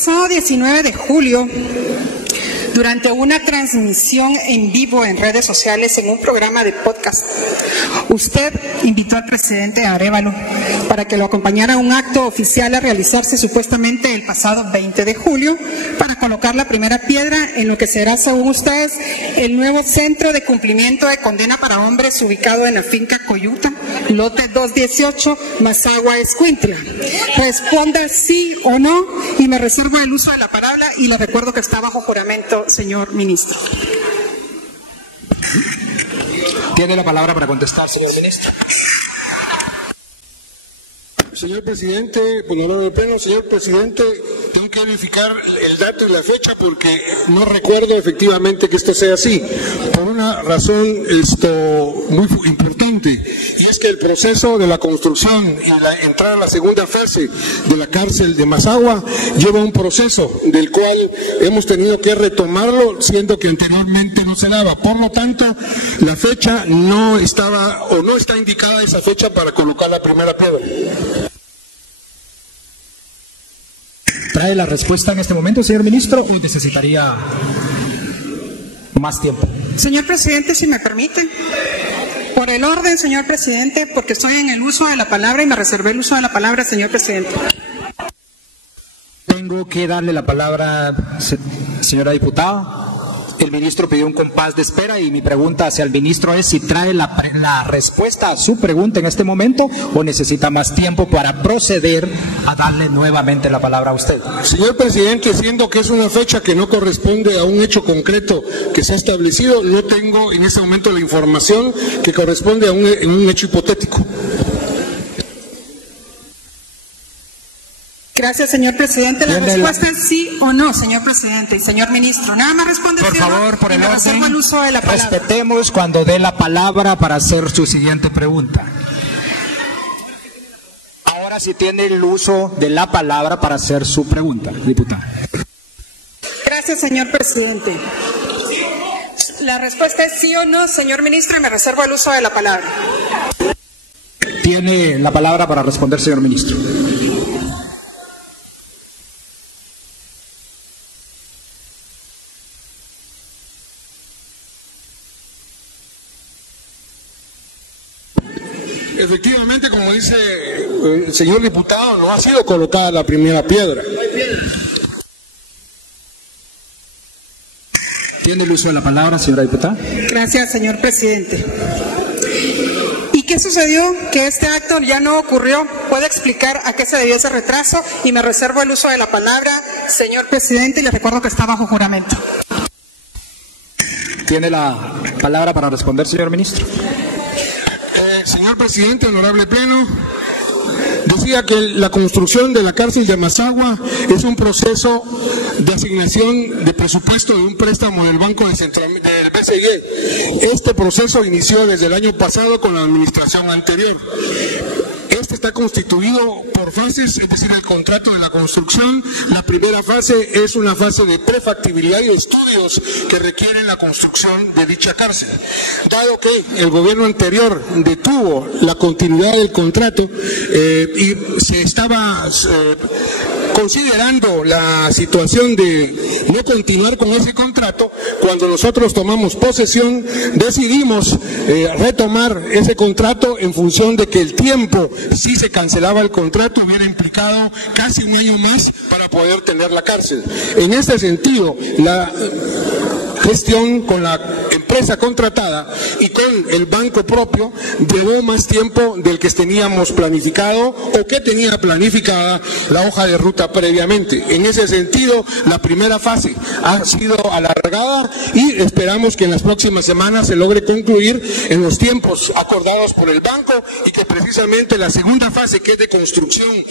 pasado 19 de julio, durante una transmisión en vivo en redes sociales en un programa de podcast, usted invitó al presidente Arévalo para que lo acompañara a un acto oficial a realizarse supuestamente el pasado 20 de julio para colocar la primera piedra en lo que será, según ustedes, el nuevo centro de cumplimiento de condena para hombres ubicado en la finca Coyuta, lote 218, Mazagua, Escuintla. Responda sí o no y me reservo el uso de la palabra y le recuerdo que está bajo juramento, señor ministro. Tiene la palabra para contestar, señor ministro. Señor presidente, honorable pleno, señor presidente, tengo que verificar el dato y la fecha porque no recuerdo efectivamente que esto sea así, por una razón muy importante, y es que el proceso de la construcción y la entrada a la segunda fase de la cárcel de Mazagua lleva un proceso del cual hemos tenido que retomarlo, siendo que anteriormente no se daba. Por lo tanto, la fecha no estaba o no está indicada esa fecha para colocar la primera piedra. ¿Trae la respuesta en este momento, señor ministro, o necesitaría más tiempo? Señor presidente, si me permite. Por el orden, señor presidente, porque estoy en el uso de la palabra y me reservé el uso de la palabra, señor presidente. Tengo que darle la palabra, señora diputada. El ministro pidió un compás de espera y mi pregunta hacia el ministro es si trae la respuesta a su pregunta en este momento o necesita más tiempo para proceder a darle nuevamente la palabra a usted. Señor presidente, siendo que es una fecha que no corresponde a un hecho concreto que se ha establecido, no tengo en este momento la información que corresponde a un hecho hipotético. Gracias, señor presidente. La respuesta es sí o no, señor presidente y señor ministro. Nada más responde por sí favor, o no, por y el me orden, reservo el uso de la palabra. Respetemos cuando dé la palabra para hacer su siguiente pregunta. Ahora sí tiene el uso de la palabra para hacer su pregunta, diputada. Gracias, señor presidente. La respuesta es sí o no, señor ministro, y me reservo el uso de la palabra. Tiene la palabra para responder, señor ministro. Efectivamente, como dice el señor diputado, no ha sido colocada la primera piedra. Tiene el uso de la palabra, señora diputada. Gracias, señor presidente. ¿Y qué sucedió? Que este acto ya no ocurrió. ¿Puede explicar a qué se debió ese retraso? Y me reservo el uso de la palabra, señor presidente, y le recuerdo que está bajo juramento. Tiene la palabra para responder, señor ministro. Señor presidente, honorable pleno, decía que la construcción de la cárcel de Mazagua es un proceso de asignación de presupuesto de un préstamo del Banco del BCG. Este proceso inició desde el año pasado con la administración anterior. Este está constituido por fases, es decir, el contrato de la construcción. La primera fase es una fase de prefactibilidad y estudios que requieren la construcción de dicha cárcel. Dado que el gobierno anterior detuvo la continuidad del contrato y se estaba considerando la situación de no continuar con ese contrato, cuando nosotros tomamos posesión, decidimos retomar ese contrato en función de que el tiempo, si se cancelaba el contrato, hubiera implicado casi un año más para poder tener la cárcel. En este sentido, la gestión con la empresa contratada y con el banco propio llevó más tiempo del que teníamos planificado o que tenía planificada la hoja de ruta previamente. En ese sentido, la primera fase ha sido alargada y esperamos que en las próximas semanas se logre concluir en los tiempos acordados por el banco y que precisamente la segunda fase, que es de construcción,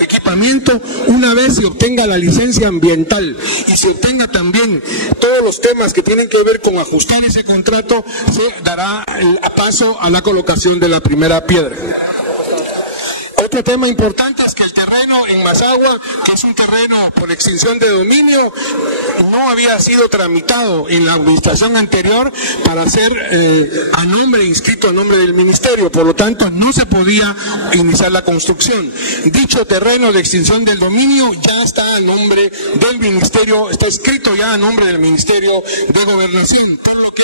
equipamiento, una vez se obtenga la licencia ambiental y se obtenga también todos los temas que tienen que ver con ajustar ese contrato, se dará el paso a la colocación de la primera piedra. Otro tema importante es que el terreno terreno en Mazagua, que es un terreno por extinción de dominio, no había sido tramitado en la administración anterior para ser inscrito a nombre del ministerio, por lo tanto no se podía iniciar la construcción. Dicho terreno de extinción del dominio ya está a nombre del ministerio, está escrito ya a nombre del Ministerio de Gobernación, por lo que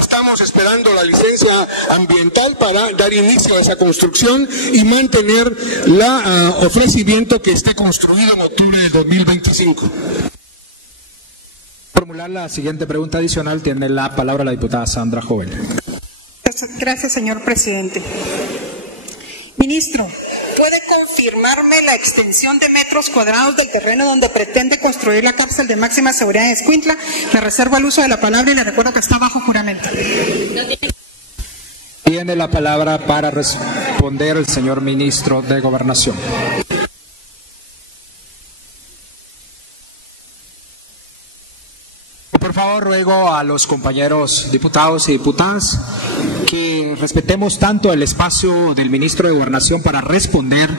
estamos esperando la licencia ambiental para dar inicio a esa construcción y mantener el ofrecimiento que esté construido en octubre del 2025. Formular la siguiente pregunta adicional, tiene la palabra la diputada Sandra Joven. Gracias, señor presidente. Ministro, ¿puede confirmarme la extensión de metros cuadrados del terreno donde pretende construir la cárcel de máxima seguridad en Escuintla? Me reservo el uso de la palabra y le recuerdo que está bajo juramento. Tiene la palabra para responder el señor ministro de Gobernación. Por favor, ruego a los compañeros diputados y diputadas que respetemos tanto el espacio del ministro de Gobernación para responder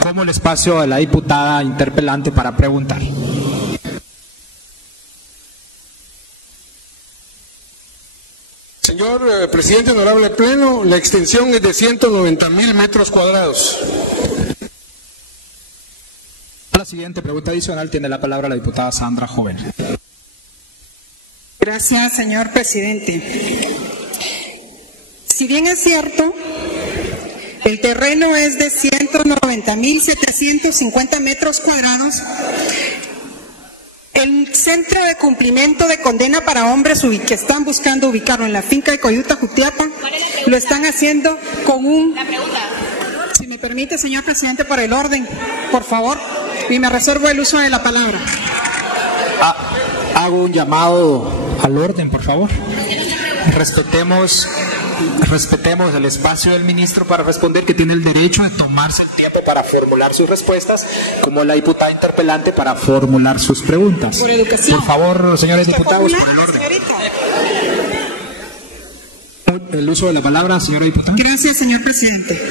como el espacio de la diputada interpelante para preguntar. Señor presidente, honorable pleno, la extensión es de 190,000 metros cuadrados. La siguiente pregunta adicional tiene la palabra la diputada Sandra Joven. Gracias, señor presidente. Si bien es cierto, el terreno es de 190,750 metros cuadrados, el centro de cumplimiento de condena para hombres que están buscando ubicarlo en la finca de Coyuta, Jutiapa, lo están haciendo con un... Si me permite, señor presidente, por el orden, por favor, y me reservo el uso de la palabra. Hago un llamado al orden, por favor. Respetemos el espacio del ministro para responder, que tiene el derecho de tomarse el tiempo para formular sus respuestas, como la diputada interpelante para formular sus preguntas. Por educación. Por favor, señores diputados, por el orden. El uso de la palabra, señora diputada. Gracias, señor presidente.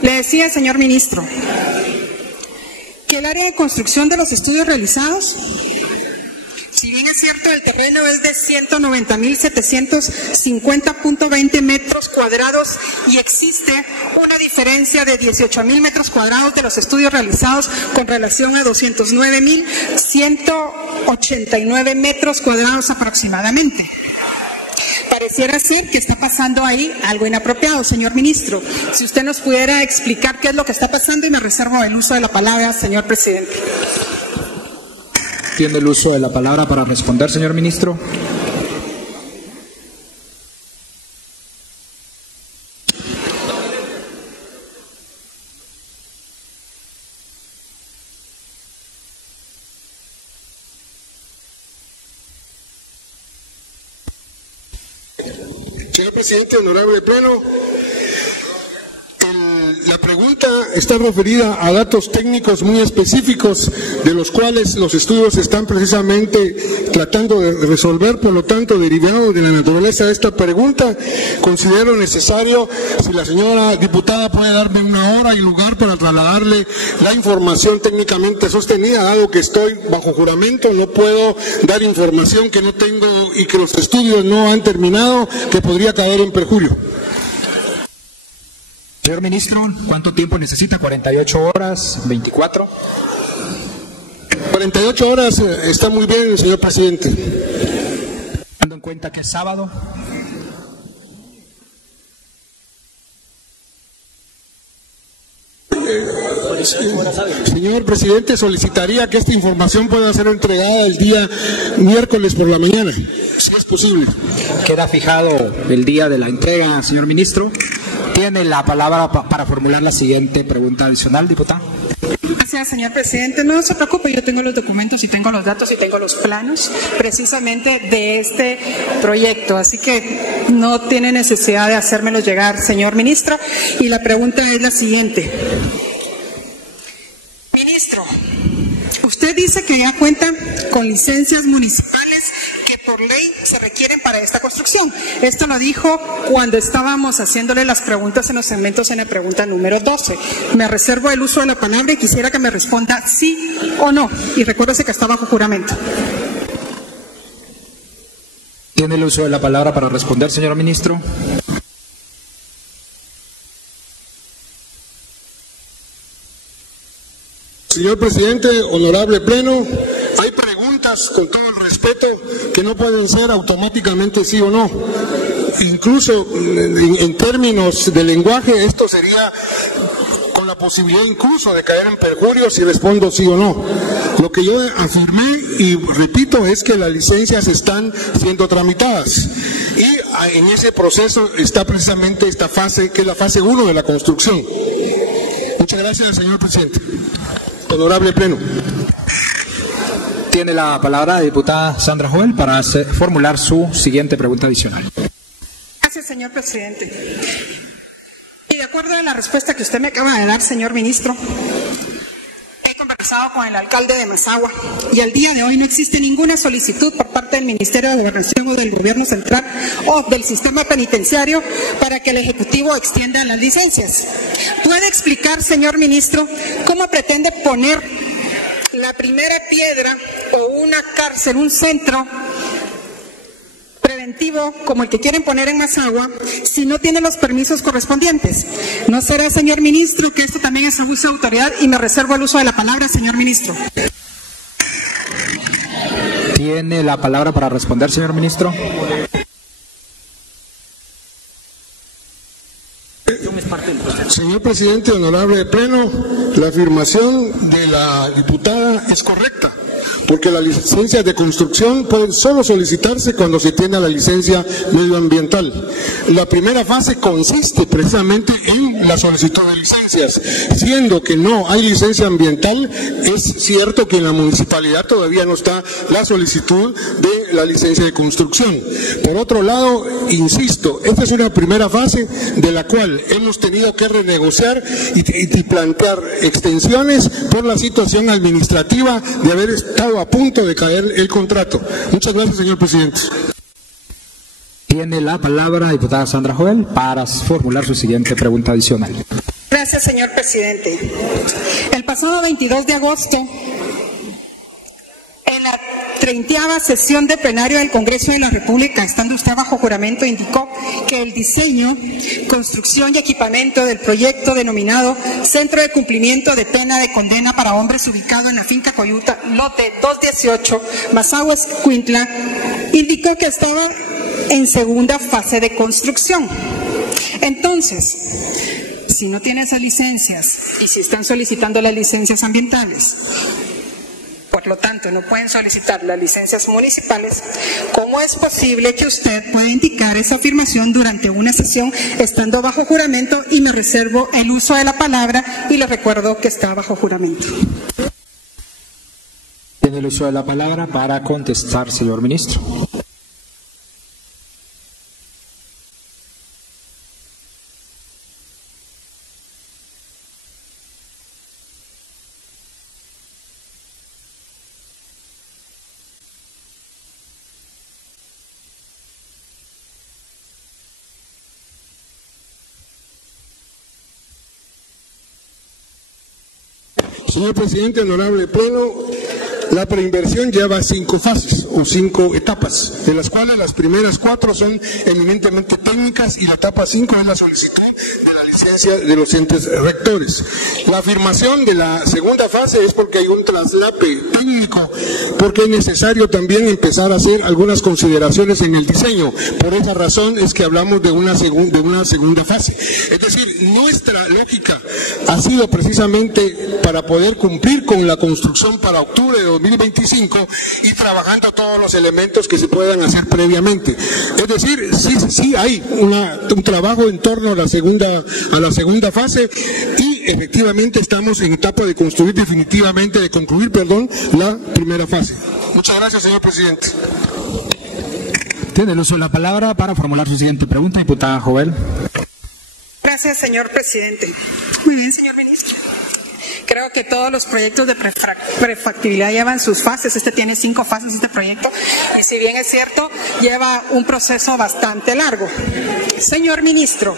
Le decía, señor ministro, que el área de construcción de los estudios realizados, si bien es cierto, el terreno es de 190,750.20 metros cuadrados y existe una diferencia de 18,000 metros cuadrados de los estudios realizados con relación a 209,189 metros cuadrados aproximadamente. Pareciera ser que está pasando ahí algo inapropiado, señor ministro. Si usted nos pudiera explicar qué es lo que está pasando, y me reservo el uso de la palabra, señor presidente. Tiene el uso de la palabra para responder, señor ministro. Señor presidente, honorable pleno, la pregunta está referida a datos técnicos muy específicos, de los cuales los estudios están precisamente tratando de resolver. Por lo tanto, derivado de la naturaleza de esta pregunta, considero necesario, si la señora diputada puede darme una hora y lugar para trasladarle la información técnicamente sostenida, dado que estoy bajo juramento, no puedo dar información que no tengo y que los estudios no han terminado, que podría caer en perjurio. Señor ministro, ¿cuánto tiempo necesita? ¿48 horas? ¿24? 48 horas está muy bien, señor presidente. Teniendo en cuenta que es sábado. Señor presidente, solicitaría que esta información pueda ser entregada el día miércoles por la mañana, si es posible. Queda fijado el día de la entrega, señor ministro. Tiene la palabra para formular la siguiente pregunta adicional, diputada. Gracias, señor presidente. No se preocupe, yo tengo los documentos y tengo los datos y tengo los planos precisamente de este proyecto, así que no tiene necesidad de hacérmelos llegar, señor ministro. Y la pregunta es la siguiente. Ministro, usted dice que ya cuenta con licencias municipales que por ley se requieren para esta construcción. Esto lo dijo cuando estábamos haciéndole las preguntas en los segmentos en la pregunta número 12. Me reservo el uso de la palabra y quisiera que me responda sí o no. Y recuérdese que está bajo juramento. Tiene el uso de la palabra para responder, señor ministro. Señor presidente, honorable pleno, hay preguntas, con todo el respeto, que no pueden ser automáticamente sí o no. Incluso en términos de lenguaje, esto sería con la posibilidad incluso de caer en perjurio si respondo sí o no. Lo que yo afirmé y repito es que las licencias están siendo tramitadas y en ese proceso está precisamente esta fase, que es la fase 1 de la construcción. Muchas gracias, señor presidente. Honorable pleno. Tiene la palabra la diputada Sandra Joel para formular su siguiente pregunta adicional. Gracias, señor presidente. Y de acuerdo a la respuesta que usted me acaba de dar, señor ministro, he conversado con el alcalde de Mazagua y al día de hoy no existe ninguna solicitud por parte del Ministerio de Gobernación o del Gobierno Central o del sistema penitenciario para que el Ejecutivo extienda las licencias. ¿Puede explicar, señor ministro, cómo pretende poner la primera piedra o una cárcel, un centro preventivo como el que quieren poner en Mazagua si no tiene los permisos correspondientes? ¿No será, señor ministro, que esto también es abuso de autoridad? Y me reservo el uso de la palabra, señor ministro. Tiene la palabra para responder, señor ministro. Señor presidente, honorable pleno, la afirmación de la diputada es correcta, porque las licencias de construcción pueden solo solicitarse cuando se tiene la licencia medioambiental. La primera fase consiste precisamente en la solicitud de licencias, siendo que no hay licencia ambiental. Es cierto que en la municipalidad todavía no está la solicitud de la licencia de construcción. Por otro lado, insisto, esta es una primera fase de la cual hemos tenido que renegociar y plantear extensiones por la situación administrativa de haber estado a punto de caer el contrato. Muchas gracias, señor presidente. Tiene la palabra la diputada Sandra Joel para formular su siguiente pregunta adicional. Gracias, señor presidente. El pasado 22 de agosto, en la 30ª sesión de plenario del Congreso de la República, estando usted bajo juramento, indicó que el diseño, construcción y equipamiento del proyecto denominado Centro de Cumplimiento de Pena de Condena para Hombres, ubicado en la finca Coyuta, lote 218, Mazagua, Escuintla, indicó que estaba en segunda fase de construcción. Entonces, si no tiene esas licencias y si están solicitando las licencias ambientales, por lo tanto no pueden solicitar las licencias municipales, ¿cómo es posible que usted pueda indicar esa afirmación durante una sesión estando bajo juramento? Y me reservo el uso de la palabra y le recuerdo que está bajo juramento. Tiene el uso de la palabra para contestar, señor ministro. Señor presidente, honorable pleno, la preinversión lleva 5 fases o 5 etapas, de las cuales las primeras 4 son eminentemente técnicas y la etapa 5 es la solicitud de la licencia de los entes rectores. La afirmación de la segunda fase es porque hay un traslape técnico, porque es necesario también empezar a hacer algunas consideraciones en el diseño. Por esa razón es que hablamos de una segunda fase. Es decir, nuestra lógica ha sido precisamente para poder cumplir con la construcción para octubre de 2025 y trabajando todos los elementos que se puedan hacer previamente. Es decir, sí hay un trabajo en torno a la segunda fase y efectivamente estamos en etapa de concluir la primera fase. Muchas gracias, señor presidente. Tiene el uso de la palabra para formular su siguiente pregunta, diputada Joel. Gracias, señor presidente. Muy bien, señor ministro. Creo que todos los proyectos de prefactibilidad llevan sus fases. Este tiene 5 fases, este proyecto, y si bien es cierto, lleva un proceso bastante largo. Señor ministro,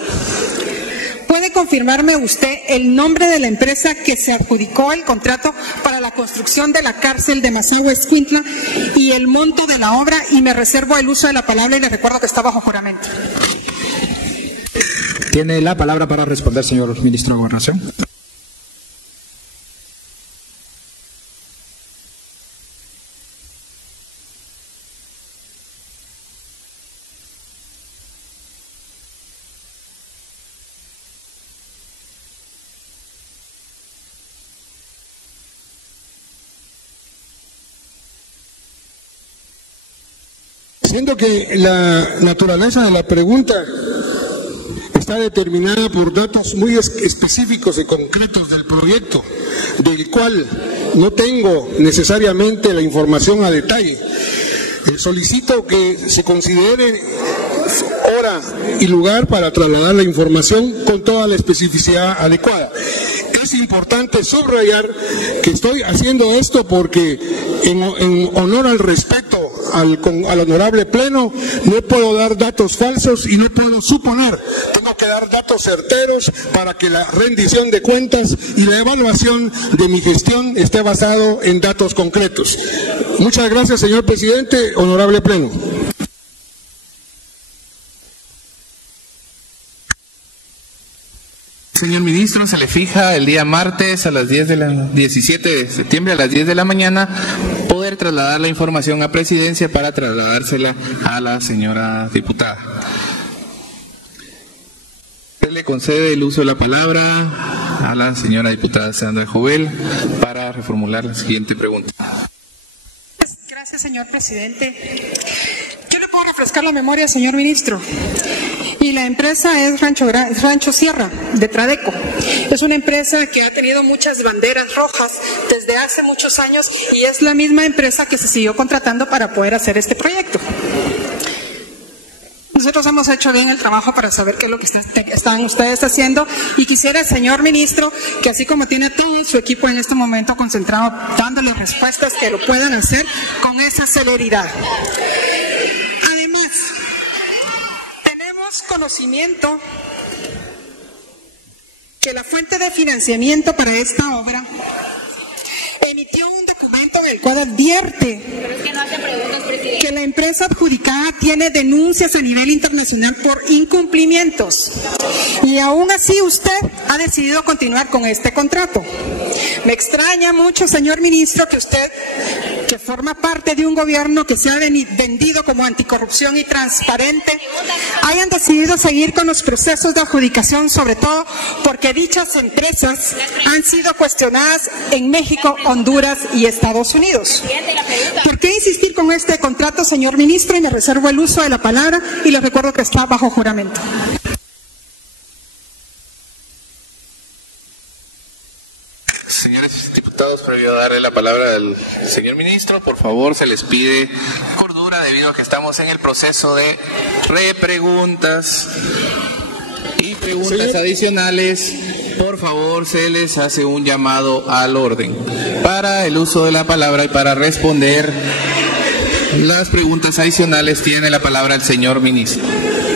¿puede confirmarme usted el nombre de la empresa que se adjudicó el contrato para la construcción de la cárcel de Mazahua, Escuintla, y el monto de la obra? Y me reservo el uso de la palabra y le recuerdo que está bajo juramento. Tiene la palabra para responder, señor ministro de Gobernación. Siendo que la naturaleza de la pregunta está determinada por datos muy específicos y concretos del proyecto, del cual no tengo necesariamente la información a detalle, solicito que se considere hora y lugar para trasladar la información con toda la especificidad adecuada. Es importante subrayar que estoy haciendo esto porque en honor al respeto al honorable pleno no puedo dar datos falsos y no puedo suponer. Tengo que dar datos certeros para que la rendición de cuentas y la evaluación de mi gestión esté basado en datos concretos. Muchas gracias, señor presidente, honorable pleno. Señor ministro, se le fija el día martes a las 17 de septiembre a las 10 de la mañana poder trasladar la información a presidencia para trasladársela a la señora diputada. Se le concede el uso de la palabra a la señora diputada Sandra Jovel para reformular la siguiente pregunta. Gracias, señor presidente. Yo le puedo refrescar la memoria, señor ministro. Y la empresa es Rancho Sierra, de Tradeco. Es una empresa que ha tenido muchas banderas rojas desde hace muchos años y es la misma empresa que se siguió contratando para poder hacer este proyecto. Nosotros hemos hecho bien el trabajo para saber qué es lo que están ustedes haciendo, y quisiera, señor ministro, que así como tiene todo su equipo en este momento concentrado dándole respuestas, que lo puedan hacer con esa celeridad. Además, tenemos conocimiento que la fuente de financiamiento para esta obra emitió un documento en el cual advierte que la empresa adjudicada tiene denuncias a nivel internacional por incumplimientos, y aún así usted ha decidido continuar con este contrato. Me extraña mucho, señor ministro, que usted, que forma parte de un gobierno que se ha vendido como anticorrupción y transparente, hayan decidido seguir con los procesos de adjudicación, sobre todo porque dichas empresas han sido cuestionadas en México, Honduras y Estados Unidos. ¿Por qué insistir con este contrato, señor ministro? Y me reservo el uso de la palabra y les recuerdo que está bajo juramento. Señores diputados, previo a darle la palabra al señor ministro, por favor se les pide cordura debido a que estamos en el proceso de repreguntas y preguntas adicionales. Por favor, se les hace un llamado al orden para el uso de la palabra y para responder las preguntas adicionales. Tiene la palabra el señor ministro.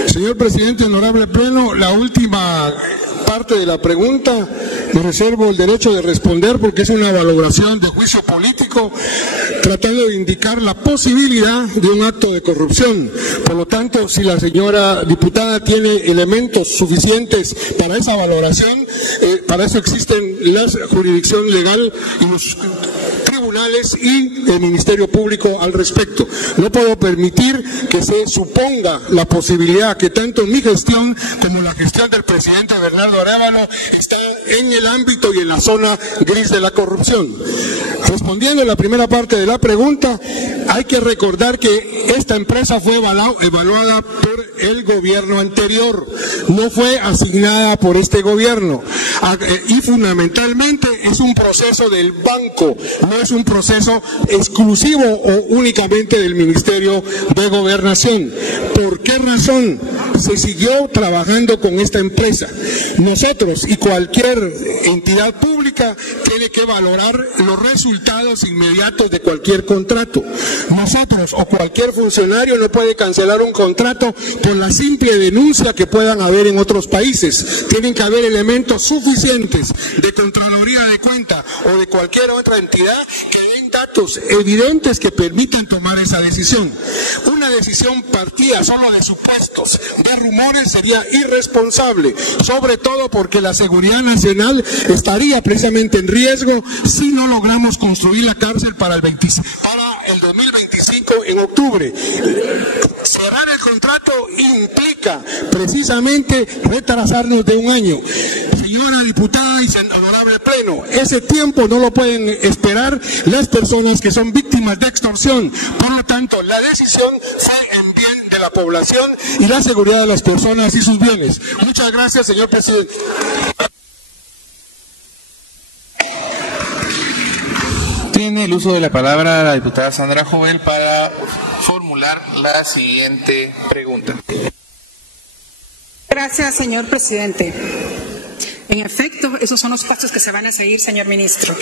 Señor presidente, honorable pleno, la última parte de la pregunta me reservo el derecho de responder porque es una valoración de juicio político tratando de indicar la posibilidad de un acto de corrupción. Por lo tanto, si la señora diputada tiene elementos suficientes para esa valoración, para eso existen la jurisdicción legal y los tribunales y el Ministerio Público al respecto. No puedo permitir que se suponga la posibilidad que tanto mi gestión como la gestión del presidente Bernardo Arévalo está en el ámbito y en la zona gris de la corrupción. Respondiendo a la primera parte de la pregunta, hay que recordar que esta empresa fue evaluada por el gobierno anterior, no fue asignada por este gobierno, y fundamentalmente es un proceso del banco, no es un proceso exclusivo o únicamente del Ministerio de Gobernación. ¿Por qué razón? se siguió trabajando con esta empresa. Nosotros y cualquier entidad pública tiene que valorar los resultados inmediatos de cualquier contrato. Nosotros o cualquier funcionario no puede cancelar un contrato por la simple denuncia que puedan haber en otros países. Tienen que haber elementos suficientes de Contraloría de Cuenta o de cualquier otra entidad que den datos evidentes que permitan tomar esa decisión. Una decisión partida solo de supuestos, de rumores, sería irresponsable, sobre todo porque la seguridad nacional estaría precisamente en riesgo si no logramos construir la cárcel para el 2025 en octubre. Cerrar el contrato implica precisamente retrasarnos de un año. Señora diputada y honorable pleno, ese tiempo no lo pueden esperar las personas que son víctimas de extorsión. Por lo tanto, la decisión fue en bien de la población y la seguridad de las personas y sus bienes. Muchas gracias, señor presidente. Tiene el uso de la palabra la diputada Sandra Jovel para formular la siguiente pregunta. Gracias, señor presidente. En efecto, esos son los pasos que se van a seguir, señor ministro.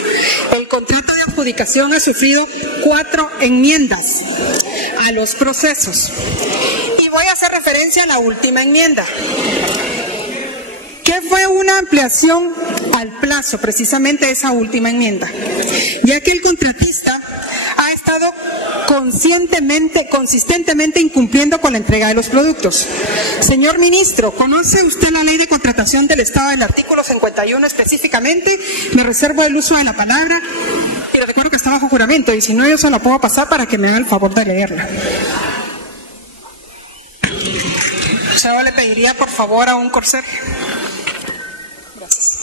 El contrato de adjudicación ha sufrido 4 enmiendas a los procesos. Y voy a hacer referencia a la última enmienda, que fue una ampliación al plazo, precisamente esa última enmienda, ya que el contratista ha estado consistentemente incumpliendo con la entrega de los productos. Señor ministro, ¿conoce usted la ley de contratación del Estado del artículo 51 específicamente? Me reservo el uso de la palabra y le recuerdo que está bajo juramento, y si no, yo se la puedo pasar para que me haga el favor de leerla. Yo le pediría por favor a un corser. Gracias.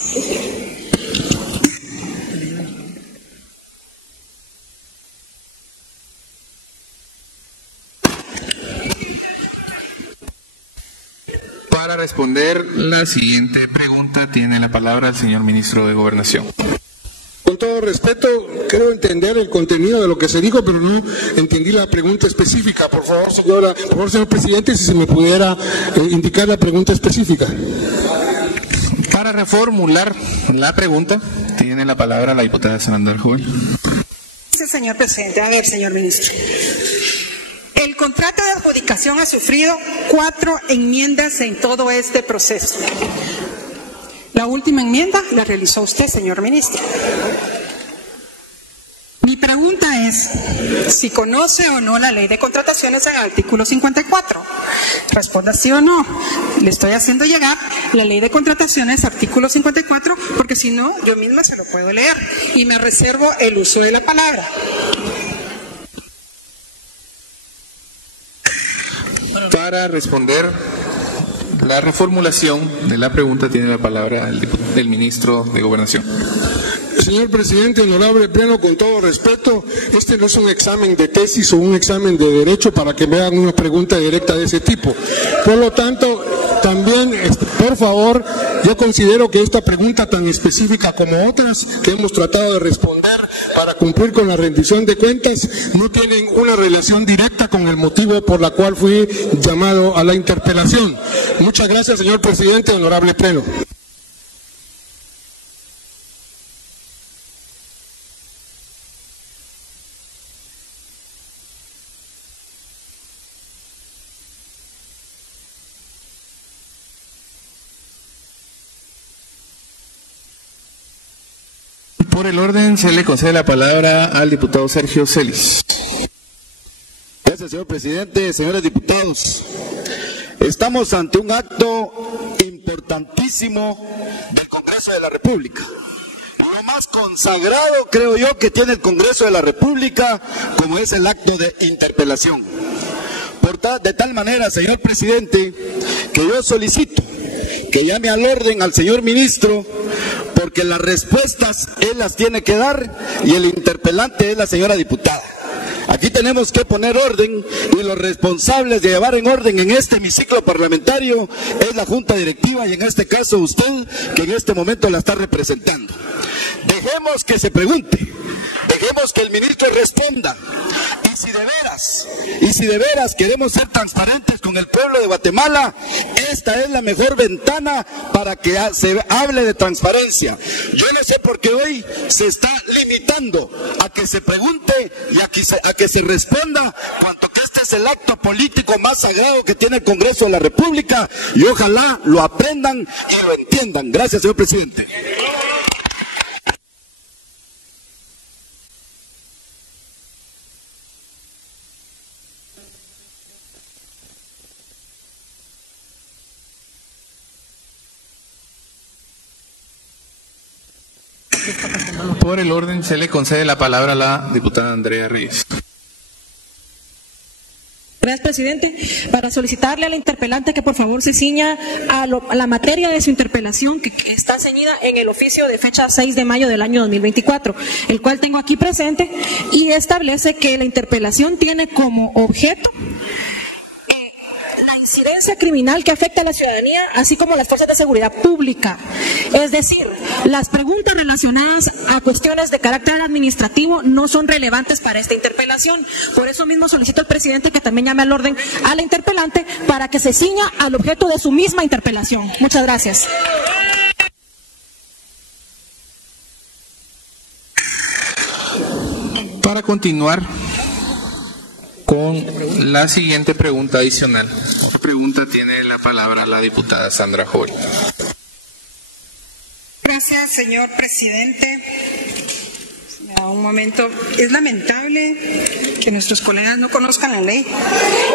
Para responder la siguiente pregunta tiene la palabra el señor ministro de Gobernación. Con todo respeto, creo entender el contenido de lo que se dijo, pero no entendí la pregunta específica. Por favor, señor presidente, si se me pudiera indicar la pregunta específica. Para reformular la pregunta tiene la palabra la diputada Sandra Jovel. Gracias, señor presidente. A ver, señor ministro. El contrato de adjudicación ha sufrido 4 enmiendas en todo este proceso. La última enmienda la realizó usted, señor ministro. Mi pregunta es si conoce o no la ley de contrataciones en el artículo 54. Responda sí o no. Le estoy haciendo llegar la ley de contrataciones, artículo 54, porque si no, yo misma se lo puedo leer y me reservo el uso de la palabra. Para responder la reformulación de la pregunta tiene la palabra el ministro de Gobernación. Señor presidente, honorable pleno, con todo respeto, este no es un examen de tesis o un examen de derecho para que me hagan una pregunta directa de ese tipo. Por lo tanto, también, por favor, yo considero que esta pregunta tan específica como otras que hemos tratado de responder para cumplir con la rendición de cuentas no tienen una relación directa con el motivo por la cual fui llamado a la interpelación. Muchas gracias, señor presidente, honorable pleno. Por el orden se le concede la palabra al diputado Sergio Celis. Gracias, señor presidente. Señores diputados, estamos ante un acto importantísimo del Congreso de la República. Lo más consagrado, creo yo, que tiene el Congreso de la República, como es el acto de interpelación. De tal manera, señor presidente, que yo solicito que llame al orden al señor ministro, porque las respuestas él las tiene que dar y el interpelante es la señora diputada. Aquí tenemos que poner orden y los responsables de llevar en orden en este hemiciclo parlamentario es la Junta Directiva y en este caso usted, que en este momento la está representando. Dejemos que se pregunte, dejemos que el ministro responda y Y si de veras queremos ser transparentes con el pueblo de Guatemala, esta es la mejor ventana para que se hable de transparencia. Yo no sé por qué hoy se está limitando a que se pregunte y a que se responda, cuanto que este es el acto político más sagrado que tiene el Congreso de la República, y ojalá lo aprendan y lo entiendan. Gracias, señor presidente. Por el orden, se le concede la palabra a la diputada Andrea Reyes. Gracias, presidente. Para solicitarle a la interpelante que por favor se ciña a la materia de su interpelación, que está ceñida en el oficio de fecha 6 de mayo del año 2024, el cual tengo aquí presente, y establece que la interpelación tiene como objeto la incidencia criminal que afecta a la ciudadanía, así como las fuerzas de seguridad pública. Es decir, las preguntas relacionadas a cuestiones de carácter administrativo no son relevantes para esta interpelación. Por eso mismo solicito al presidente que también llame al orden a la interpelante para que se ciña al objeto de su misma interpelación. Muchas gracias. Para continuar con la siguiente pregunta adicional. La pregunta tiene la palabra la diputada Sandra Jovel. Gracias, señor presidente. Me da un momento. Es lamentable que nuestros colegas no conozcan la ley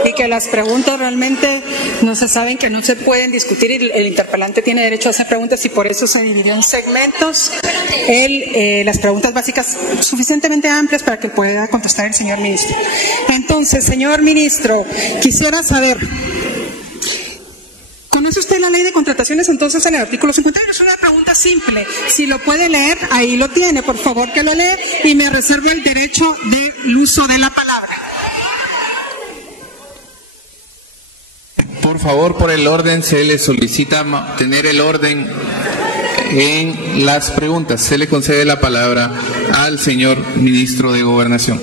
y que las preguntas realmente no se saben, que no se pueden discutir, y el interpelante tiene derecho a hacer preguntas y por eso se dividió en segmentos. Las preguntas básicas suficientemente amplias para que pueda contestar el señor ministro. Entonces, señor ministro, quisiera saber, ¿conoce usted la ley de contrataciones entonces en el artículo 51? Es una pregunta simple. Si lo puede leer, ahí lo tiene. Por favor que lo lea y me reservo el derecho del uso de la palabra. Por favor, por el orden, se le solicita tener el orden en las preguntas. Se le concede la palabra al señor ministro de Gobernación.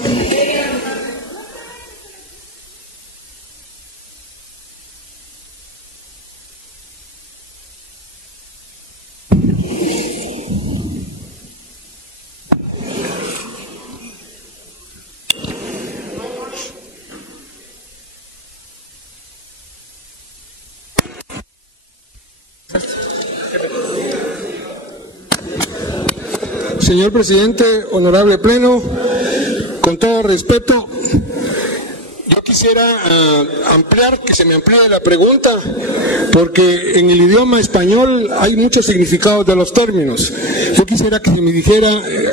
Señor presidente, honorable pleno, con todo respeto, yo quisiera que se me amplíe la pregunta, porque en el idioma español hay muchos significados de los términos. Yo quisiera que se me dijera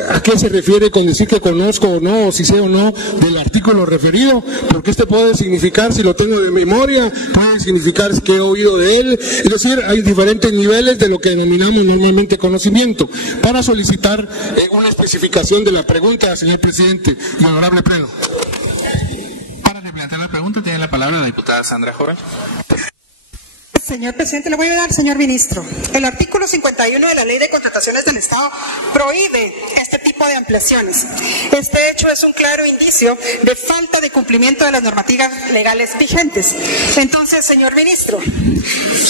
a qué se refiere con decir que conozco o no, o si sé o no del artículo referido, porque este puede significar, si lo tengo de memoria, puede significar que he oído de él. Es decir, hay diferentes niveles de lo que denominamos normalmente conocimiento, para solicitar una especificación de la pregunta, señor presidente y honorable pleno. Plantear la pregunta, tiene la palabra la diputada Sandra Jovel. Señor presidente, le voy a dar, señor ministro. El artículo 51 de la Ley de Contrataciones del Estado prohíbe este tipo de ampliaciones. Este hecho es un claro indicio de falta de cumplimiento de las normativas legales vigentes. Entonces, señor ministro,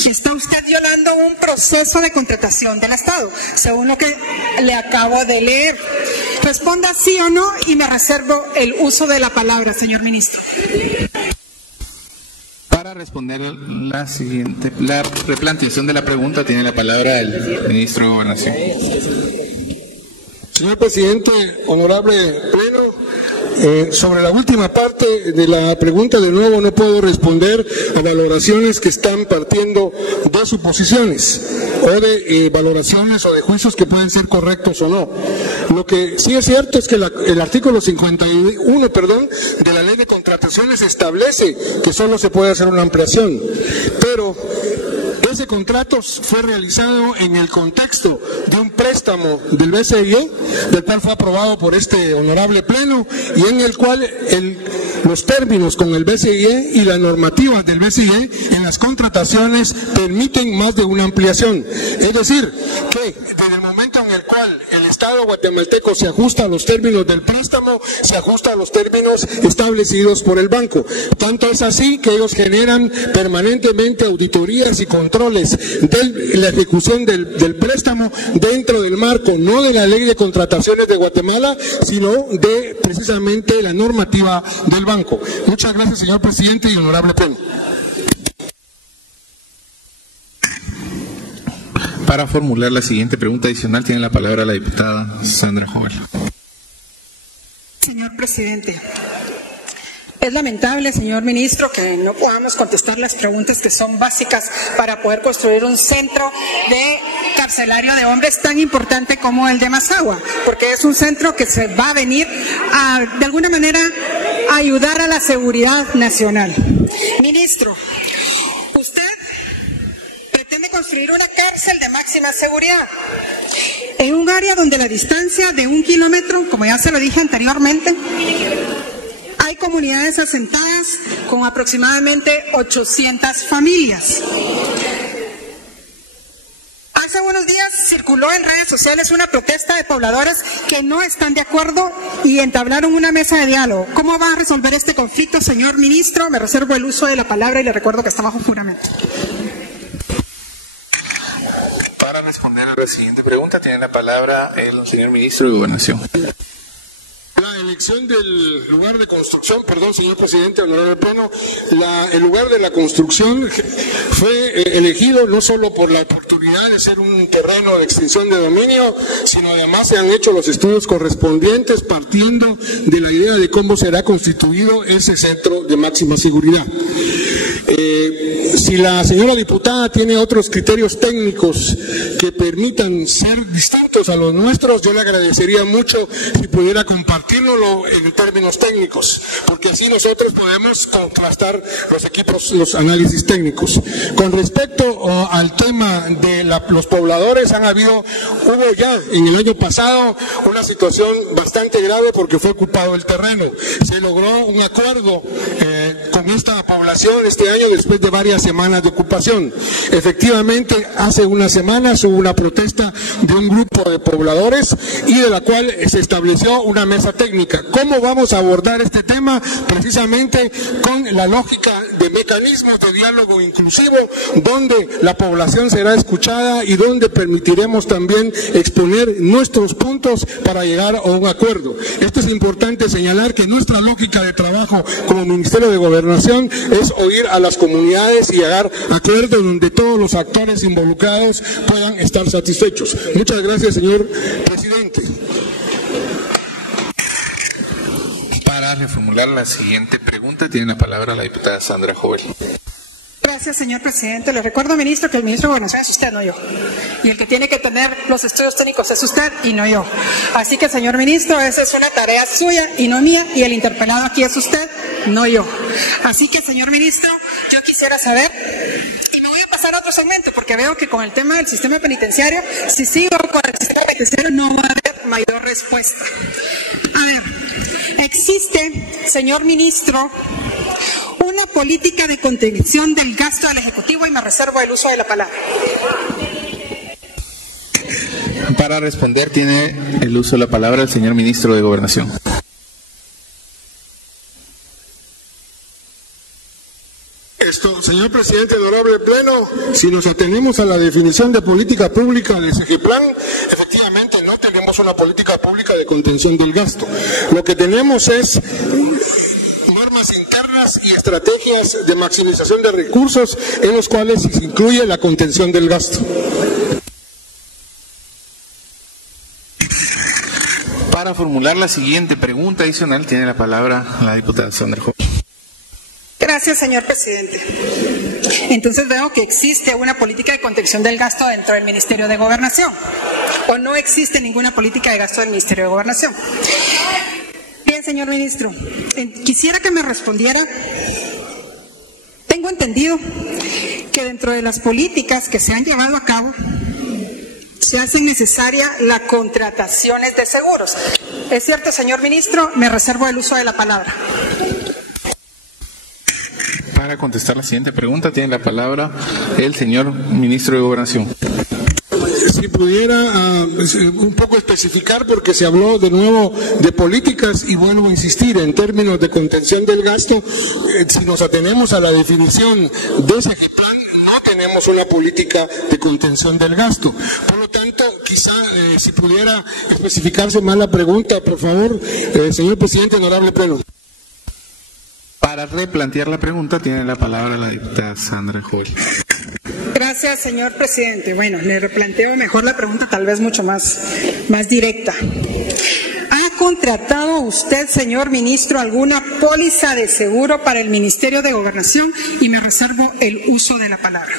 está usted violando un proceso de contratación del Estado, según lo que le acabo de leer. Responda sí o no y me reservo el uso de la palabra, señor ministro. Para responder la replanteación de la pregunta, tiene la palabra el ministro de Gobernación. Señor presidente, honorable pleno, sobre la última parte de la pregunta, de nuevo no puedo responder a valoraciones que están partiendo de suposiciones o de valoraciones o de juicios que pueden ser correctos o no. Lo que sí es cierto es que el artículo 51, de la Ley de Contrataciones establece que solo se puede hacer una ampliación, pero ese contrato fue realizado en el contexto de un préstamo del BCIE, del cual fue aprobado por este honorable pleno, y en el cual los términos con el BCIE y las normativas del BCIE en las contrataciones permiten más de una ampliación. Es decir, que desde el momento en el cual el Estado guatemalteco se ajusta a los términos del préstamo, se ajusta a los términos establecidos por el banco. Tanto es así que ellos generan permanentemente auditorías y controles de la ejecución del préstamo dentro del marco, no de la ley de contrataciones de Guatemala, sino de precisamente la normativa del banco. Muchas gracias, señor presidente y honorable pleno. Para formular la siguiente pregunta adicional tiene la palabra la diputada Sandra Jovel. Señor presidente, es lamentable, señor ministro, que no podamos contestar las preguntas que son básicas para poder construir un centro de carcelario de hombres tan importante como el de Mazagua, porque es un centro que se va a venir a, de alguna manera, a ayudar a la seguridad nacional. Ministro, usted pretende construir una cárcel de máxima seguridad en un área donde la distancia de 1 kilómetro, como ya se lo dije anteriormente, hay comunidades asentadas con aproximadamente 800 familias. Hace unos días circuló en redes sociales una protesta de pobladores que no están de acuerdo y entablaron una mesa de diálogo. ¿Cómo va a resolver este conflicto, señor ministro? Me reservo el uso de la palabra y le recuerdo que está bajo juramento. Para responder a la siguiente pregunta tiene la palabra el señor ministro de Gobernación. La elección del lugar de construcción, perdón, señor presidente, honorable pleno, el lugar de la construcción fue elegido no solo por la oportunidad de ser un terreno de extinción de dominio, sino además se han hecho los estudios correspondientes partiendo de la idea de cómo será constituido ese centro de máxima seguridad. Si la señora diputada tiene otros criterios técnicos que permitan ser distintos a los nuestros, yo le agradecería mucho si pudiera compartirlo en términos técnicos, porque así nosotros podemos contrastar los análisis técnicos. Con respecto al tema de los pobladores, hubo ya en el año pasado una situación bastante grave porque fue ocupado el terreno. Se logró un acuerdo con esta población este año después de varias semanas de ocupación. Efectivamente, hace unas semanas hubo una protesta de un grupo de pobladores y de la cual se estableció una mesa técnica. ¿Cómo vamos a abordar este tema? Precisamente con la lógica de mecanismos de diálogo inclusivo, donde la población será escuchada y donde permitiremos también exponer nuestros puntos para llegar a un acuerdo. Esto es importante señalar que nuestra lógica de trabajo como Ministerio de Gobernación es oír a las comunidades y llegar a acuerdos donde todos los actores involucrados puedan estar satisfechos. Muchas gracias, señor presidente. Para reformular la siguiente pregunta tiene la palabra la diputada Sandra Jovel. Gracias, señor presidente. Le recuerdo, ministro, que el ministro de Gobernación es usted, no yo. Y el que tiene que tener los estudios técnicos es usted y no yo. Así que, señor ministro, esa es una tarea suya y no mía, y el interpelado aquí es usted, no yo. Así que, señor ministro, yo quisiera saber, y me voy a pasar a otro segmento, porque veo que con el tema del sistema penitenciario, si sigo con el sistema penitenciario, no va a haber mayor respuesta. A ver, existe, señor ministro, una política de contención del gasto del Ejecutivo y me reservo el uso de la palabra. Para responder tiene el uso de la palabra el señor ministro de Gobernación. Señor presidente, honorable pleno, si nos atenemos a la definición de política pública del SEGEPLAN, efectivamente no tenemos una política pública de contención del gasto. Lo que tenemos es normas internas y estrategias de maximización de recursos en los cuales se incluye la contención del gasto. Para formular la siguiente pregunta adicional tiene la palabra la diputada Sandra Jovel. Gracias, señor presidente. Entonces veo que existe una política de contención del gasto dentro del Ministerio de Gobernación, o no existe ninguna política de gasto del Ministerio de Gobernación. Bien, señor ministro, quisiera que me respondiera. Tengo entendido que dentro de las políticas que se han llevado a cabo se hace necesaria la contrataciones de seguros. ¿Es cierto, señor ministro? Me reservo el uso de la palabra. Para contestar la siguiente pregunta tiene la palabra el señor ministro de Gobernación. Sí, pudiera un poco especificar, porque se habló de nuevo de políticas y vuelvo a insistir en términos de contención del gasto. Si nos atenemos a la definición de ese plan, no tenemos una política de contención del gasto. Por lo tanto, quizá si pudiera especificarse más la pregunta, por favor, señor presidente, honorable pleno. Para replantear la pregunta tiene la palabra la diputada Sandra Joel. Gracias, señor presidente. Bueno, le replanteo mejor la pregunta, tal vez mucho más directa. ¿Ha contratado usted, señor ministro, alguna póliza de seguro para el Ministerio de Gobernación? Y me reservo el uso de la palabra.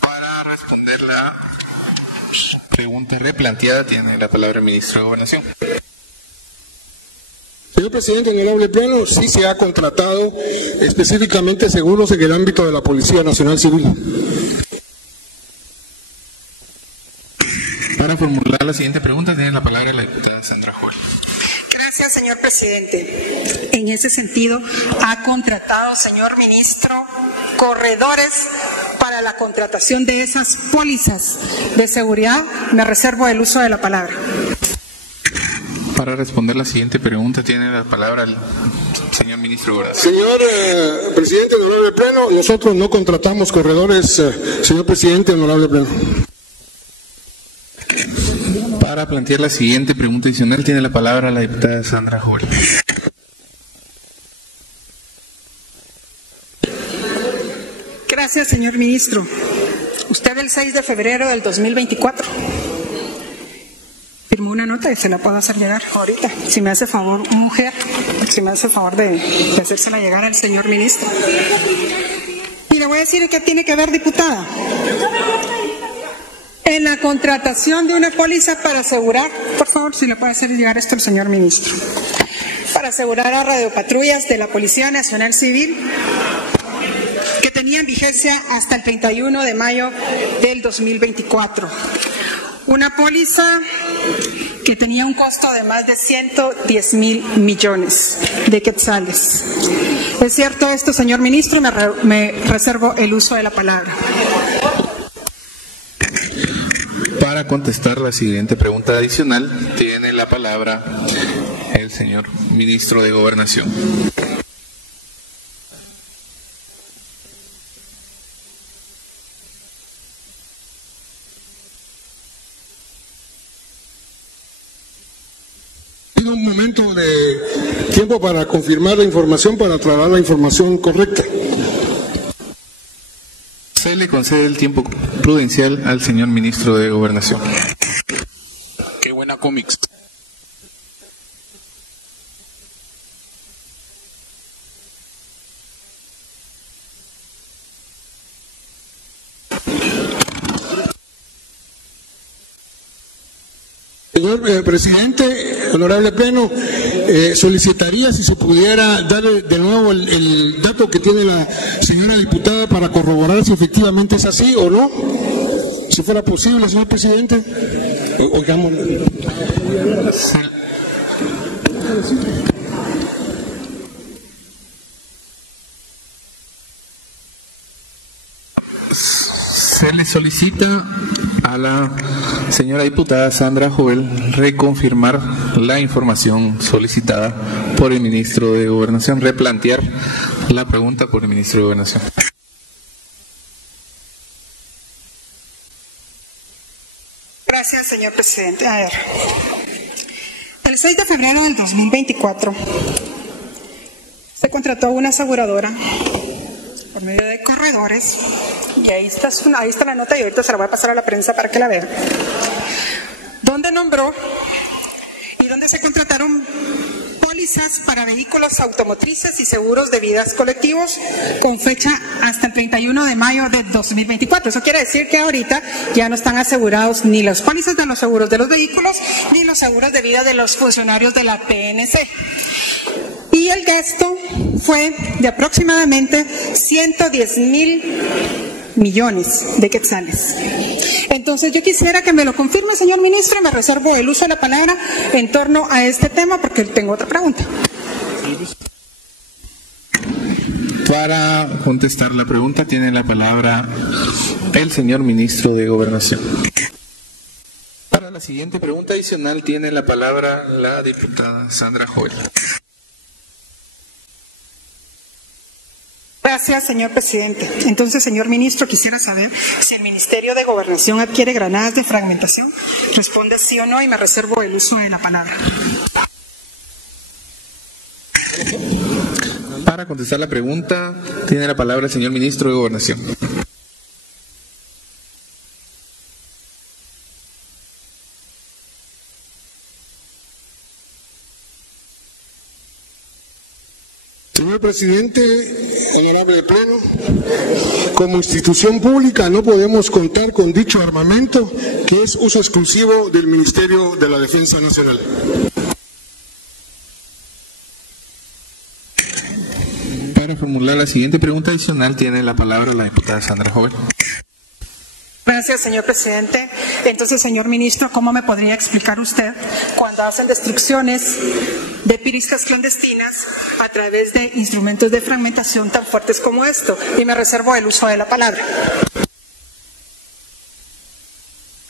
Para responder la pregunta replanteada tiene la palabra el ministro de Gobernación. Señor presidente, honorable pleno, sí se ha contratado específicamente seguros en el ámbito de la Policía Nacional Civil. Para formular la siguiente pregunta tiene la palabra la diputada Sandra Joel. Gracias, señor presidente. En ese sentido, ¿ha contratado, señor ministro, corredores para la contratación de esas pólizas de seguridad? Me reservo el uso de la palabra. Para responder la siguiente pregunta tiene la palabra el señor ministro Gómez. Señor presidente, honorable pleno, nosotros no contratamos corredores, señor presidente, honorable pleno. Para plantear la siguiente pregunta adicional tiene la palabra la diputada Sandra Joel. Gracias, señor ministro. Usted el 6 de febrero del 2024 firmó una nota y se la puedo hacer llegar ahorita. Si me hace favor, mujer, si me hace favor de hacérsela llegar al señor ministro. Y le voy a decir qué tiene que ver, diputada. En la contratación de una póliza para asegurar, por favor, si le puede hacer llegar esto al señor ministro, para asegurar a radiopatrullas de la Policía Nacional Civil que tenían vigencia hasta el 31 de mayo del 2024. Una póliza que tenía un costo de más de 110,000 millones de quetzales. ¿Es cierto esto, señor ministro? Me reservo el uso de la palabra. Para contestar la siguiente pregunta adicional, tiene la palabra el señor ministro de Gobernación. Pido un momento de tiempo para confirmar la información, para trasladar la información correcta. Se le concede el tiempo prudencial al señor ministro de Gobernación. Qué buena cómics. Señor presidente, honorable pleno, solicitaría si se pudiera dar de nuevo el dato que tiene la señora diputada para corroborar si efectivamente es así o no. Si fuera posible, señor presidente. Oigamos. Se le solicita a la señora diputada Sandra Joel reconfirmar la información solicitada por el ministro de Gobernación, replantear la pregunta por el ministro de Gobernación. Gracias, señor presidente. A ver, el 6 de febrero del 2024 se contrató una aseguradora por medio de corredores, y ahí está la nota y ahorita se la voy a pasar a la prensa para que la vean, donde nombró y donde se contrataron pólizas para vehículos automotrices y seguros de vidas colectivos con fecha hasta el 31 de mayo de 2024. Eso quiere decir que ahorita ya no están asegurados ni las pólizas de los seguros de los vehículos ni los seguros de vida de los funcionarios de la PNC. Y el gasto fue de aproximadamente 110,000 millones de quetzales. Entonces yo quisiera que me lo confirme, señor ministro, y me reservo el uso de la palabra en torno a este tema porque tengo otra pregunta. Para contestar la pregunta tiene la palabra el señor ministro de Gobernación. Para la siguiente pregunta adicional tiene la palabra la diputada Sandra Jovel. Gracias, señor presidente. Entonces, señor ministro, quisiera saber si el Ministerio de Gobernación adquiere granadas de fragmentación. Responde sí o no y me reservo el uso de la palabra. Para contestar la pregunta tiene la palabra el señor ministro de Gobernación. Señor presidente, honorable pleno, como institución pública no podemos contar con dicho armamento que es uso exclusivo del Ministerio de la Defensa Nacional. Para formular la siguiente pregunta adicional tiene la palabra la diputada Sandra Jovel. Gracias, señor presidente. Entonces, señor ministro, ¿cómo me podría explicar usted cuando hacen destrucciones de pistas clandestinas a través de instrumentos de fragmentación tan fuertes como esto? Y me reservo el uso de la palabra.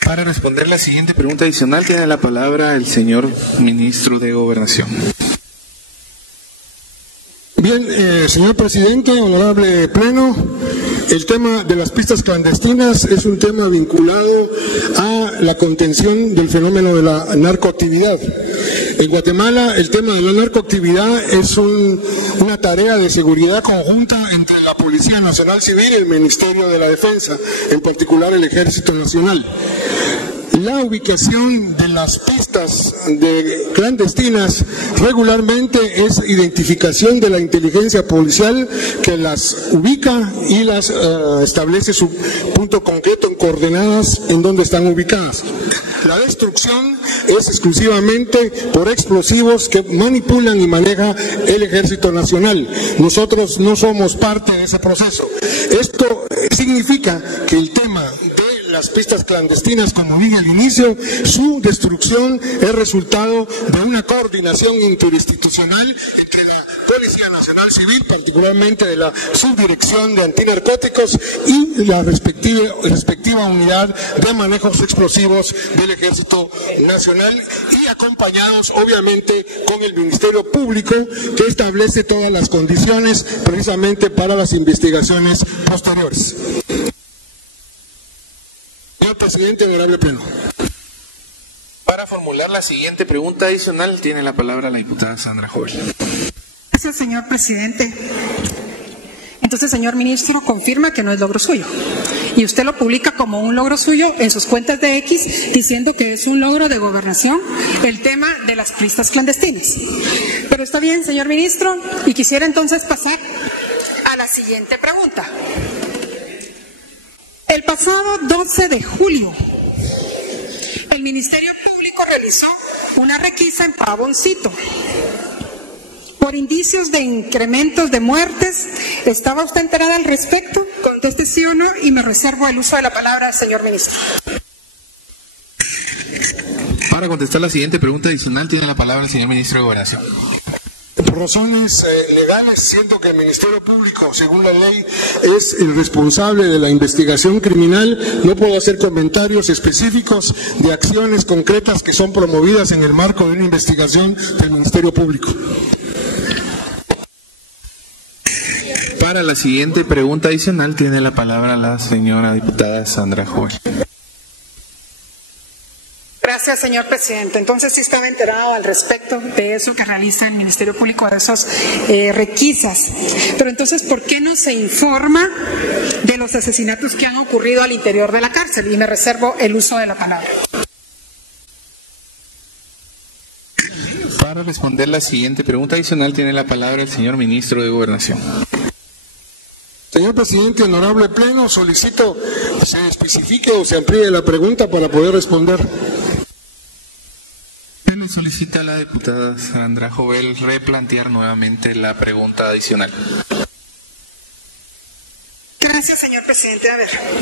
Para responder la siguiente pregunta adicional tiene la palabra el señor ministro de Gobernación. Bien, señor presidente, honorable pleno, el tema de las pistas clandestinas es un tema vinculado a la contención del fenómeno de la narcoactividad. En Guatemala, el tema de la narcoactividad es una tarea de seguridad conjunta entre la Policía Nacional Civil y el Ministerio de la Defensa, en particular el Ejército Nacional. La ubicación de las pistas clandestinas regularmente es identificación de la inteligencia policial que las ubica y las establece su punto concreto en coordenadas en donde están ubicadas. La destrucción es exclusivamente por explosivos que manipulan y maneja el Ejército Nacional. Nosotros no somos parte de ese proceso. Esto significa que el tema de las pistas clandestinas, como dije al inicio, su destrucción es resultado de una coordinación interinstitucional entre la Policía Nacional Civil, particularmente de la Subdirección de Antinarcóticos y la respectiva unidad de manejos explosivos del Ejército Nacional, y acompañados obviamente con el Ministerio Público, que establece todas las condiciones precisamente para las investigaciones posteriores. Señor presidente, honorable pleno. Para formular la siguiente pregunta adicional tiene la palabra la diputada Sandra Jovel. Gracias, señor presidente. Entonces, señor ministro, confirma que no es logro suyo. Y usted lo publica como un logro suyo en sus cuentas de X, diciendo que es un logro de gobernación el tema de las pistas clandestinas. Pero está bien, señor ministro, y quisiera entonces pasar a la siguiente pregunta. El pasado 12 de julio, el Ministerio Público realizó una requisa en Pavoncito por indicios de incrementos de muertes. ¿Estaba usted enterada al respecto? Conteste sí o no y me reservo el uso de la palabra, señor ministro. Para contestar la siguiente pregunta adicional tiene la palabra el señor ministro de Gobernación. Por razones legales, siento que el Ministerio Público, según la ley, es el responsable de la investigación criminal. No puedo hacer comentarios específicos de acciones concretas que son promovidas en el marco de una investigación del Ministerio Público. Para la siguiente pregunta adicional tiene la palabra la señora diputada Sandra Jovel. Gracias, señor presidente. Entonces, sí estaba enterado al respecto de eso que realiza el Ministerio Público, de esas requisas. Pero entonces, ¿por qué no se informa de los asesinatos que han ocurrido al interior de la cárcel? Y me reservo el uso de la palabra. Para responder la siguiente pregunta adicional tiene la palabra el señor ministro de Gobernación. Señor presidente, honorable pleno, solicito que se especifique o se amplíe la pregunta para poder responder. Se le solicita a la diputada Sandra Jovel replantear nuevamente la pregunta adicional. Gracias, señor presidente. A ver.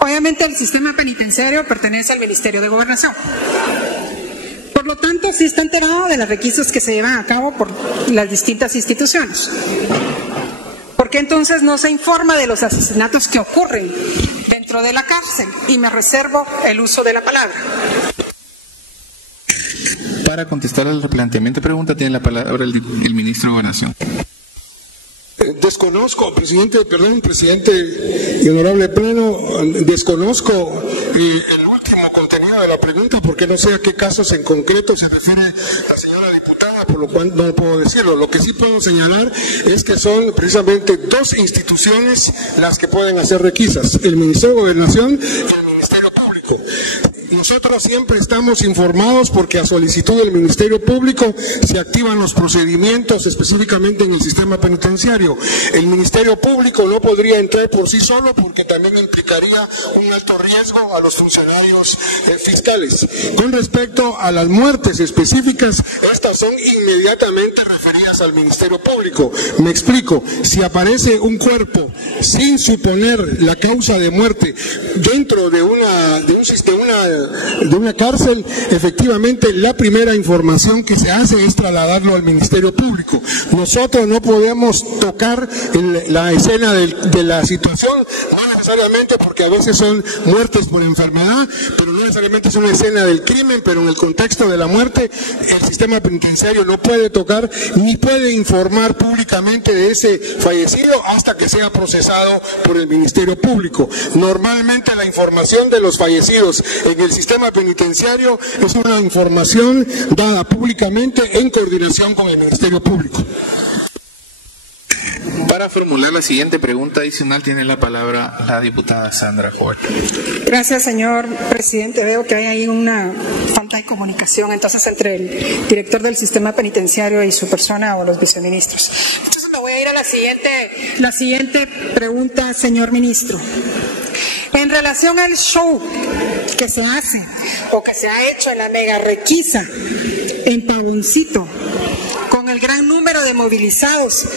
Obviamente el sistema penitenciario pertenece al Ministerio de Gobernación. Por lo tanto, sí está enterado de las requisas que se llevan a cabo por las distintas instituciones. qué entonces no se informa de los asesinatos que ocurren dentro de la cárcel? Y me reservo el uso de la palabra. Para contestar al replanteamiento de pregunta tiene la palabra el ministro de Gobernación. Desconozco, presidente y honorable pleno, desconozco el último contenido de la pregunta porque no sé a qué casos en concreto se refiere la señora diputada, por lo cual no puedo decirlo. Lo que sí puedo señalar es que son precisamente dos instituciones las que pueden hacer requisas, el Ministerio de Gobernación y el Ministerio Público. Nosotros siempre estamos informados porque a solicitud del Ministerio Público se activan los procedimientos específicamente en el sistema penitenciario. El Ministerio Público no podría entrar por sí solo porque también implicaría un alto riesgo a los funcionarios fiscales. Con respecto a las muertes específicas, estas son inmediatamente referidas al Ministerio Público. Me explico, si aparece un cuerpo sin suponer la causa de muerte dentro de una cárcel, efectivamente la primera información que se hace es trasladarlo al Ministerio Público. Nosotros no podemos tocar la escena de la situación, no necesariamente porque a veces son muertes por enfermedad, pero no necesariamente es una escena del crimen, pero en el contexto de la muerte, el sistema penitenciario no puede tocar ni puede informar públicamente de ese fallecido hasta que sea procesado por el Ministerio Público. Normalmente la información de los fallecidos en el sistema penitenciario es una información dada públicamente en coordinación con el Ministerio Público. Para formular la siguiente pregunta adicional tiene la palabra la diputada Sandra Ford. Gracias, señor presidente. Veo que hay ahí una falta de comunicación entonces entre el director del sistema penitenciario y su persona o los viceministros. Entonces me voy a ir a la siguiente pregunta, señor ministro. En relación al show que se hace o que se ha hecho en la mega requisa en Pavuncito, con el gran número de movilizados,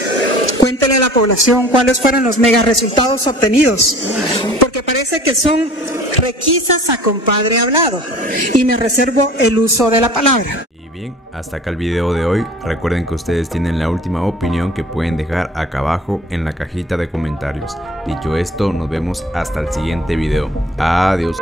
cuéntele a la población cuáles fueron los mega resultados obtenidos, porque parece que son requisas a compadre hablado, y me reservo el uso de la palabra. Y bien, hasta acá el video de hoy. Recuerden que ustedes tienen la última opinión que pueden dejar acá abajo en la cajita de comentarios. Dicho esto, nos vemos hasta el siguiente video. Adiós.